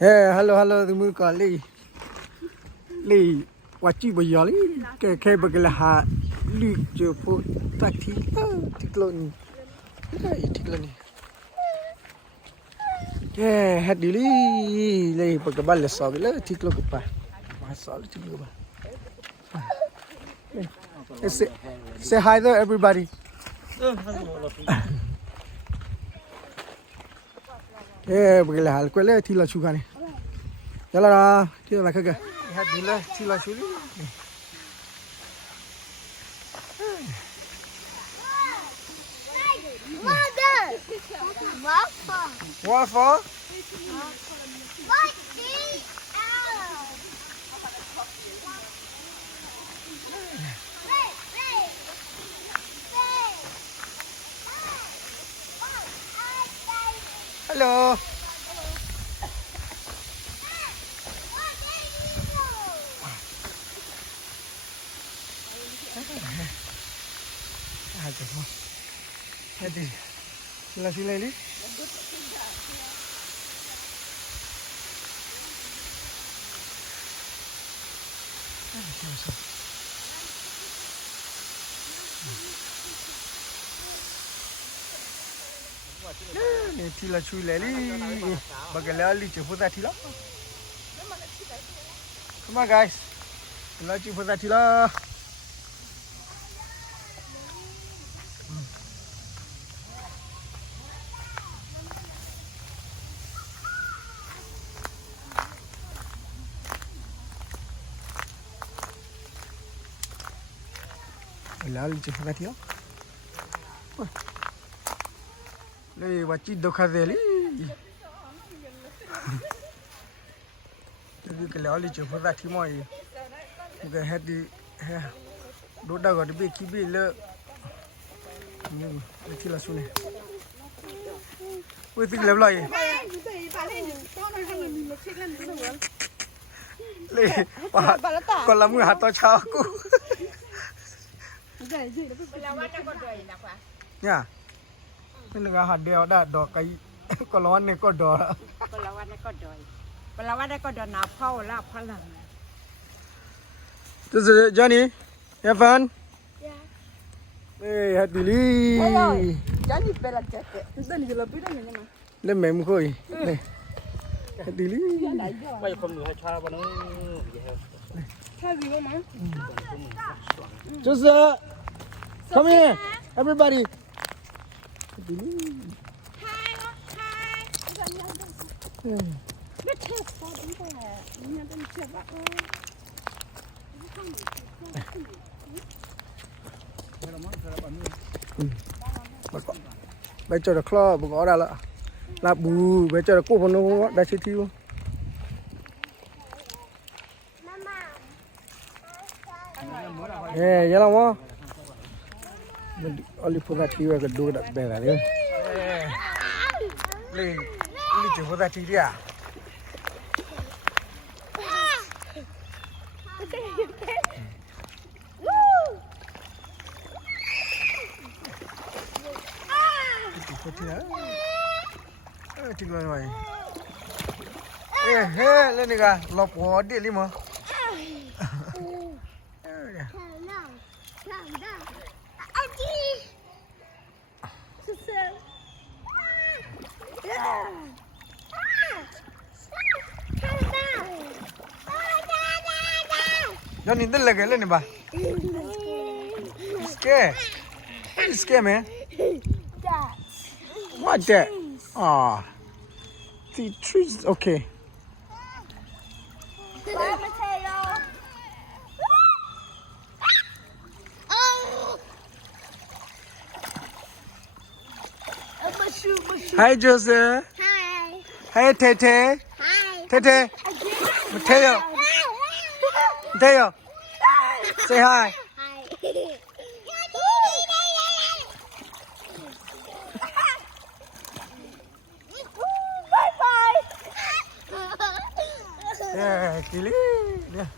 hello, temu kali. Li, waci bayar li. Ke baglah li je po tati. Tiklo ni. Tiklo ni. Hadili li bagabal lesau bila tiklo kepa. Masal tiklo kepa. Say hi there everybody. Baglah hal ko le tila chuka ni. Jala na, tila la kaga. Hadila tila chuli. Waffle. Hello. Hadi. Sila ini. Ni tila chui leli. Bagalali ceputa tila. Come on guys. Tila ceputa tila. Lali ceputa tila. Lei waci dokha deli. Jadi kalau ali ceputa timoi. Muka hadi doda gadi be kibi le. Ni tila sune. Wei tik level ai. Le, kalau mu hato cha aku. Ya. Ini nggak ada ada dok kayak kalau ane kodok. Kalau ada kodok napau lah palang. This is Johnny. Have fun. Yeah. Hey, hadili. Johnny bela cete. Itu ni jelas beda ni mana? Le mem koi. Le. Hadili. Bây giờ không người hay cha bọn nó Cha gì không mà? Just come here, everybody. Hadili. Nó chết sao đúng không hả? Nhà bên chết bác ơi. Bây giờ là kho bụng ó ra lợ là bù bây giờ là cô nó đã chơi thiêu nhớ lòng không mình oli phụ gia thiêu cái đôi đặc biệt là đấy lên đi chỉ phụ gia thiêu đi à Thì rồi mày lên đi cả lọc hồ đi đi mà Nó nhìn tên là cái lên này bà Scare man What that? Ah, the trees. Okay. Hi, Joseph. Hi. Hey, Tete. Hi. Tete. Mateo. Mateo. Say hi. Hi. Yeah, kili. Yeah.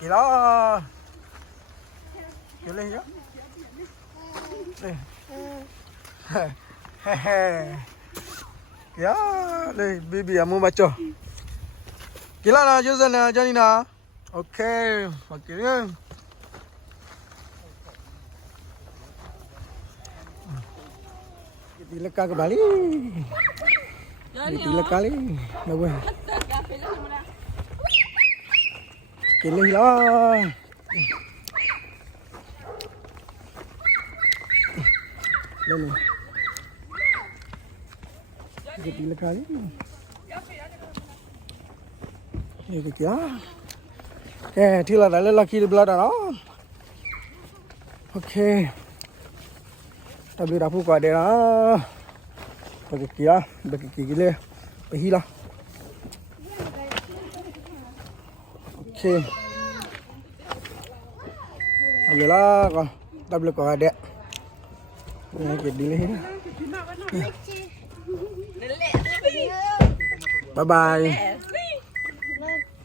Kilo. Kili ya. Ya, đây baby à mua mà cho. Kila na jual na jadi na. Okay, makanya. Kita lekar kembali. Kita lekar lagi. Bagus. Kili lah. Lalu. Kita lekar lagi. Ini kia. Thì là lại là khi đi bla đó. Ok. Tapi dah buka dia lah. Pakai kia, pakai gile. Pergi lah. Ok. Ambil lah kau. Tak boleh kau ada. Ini kita dile. Bye bye.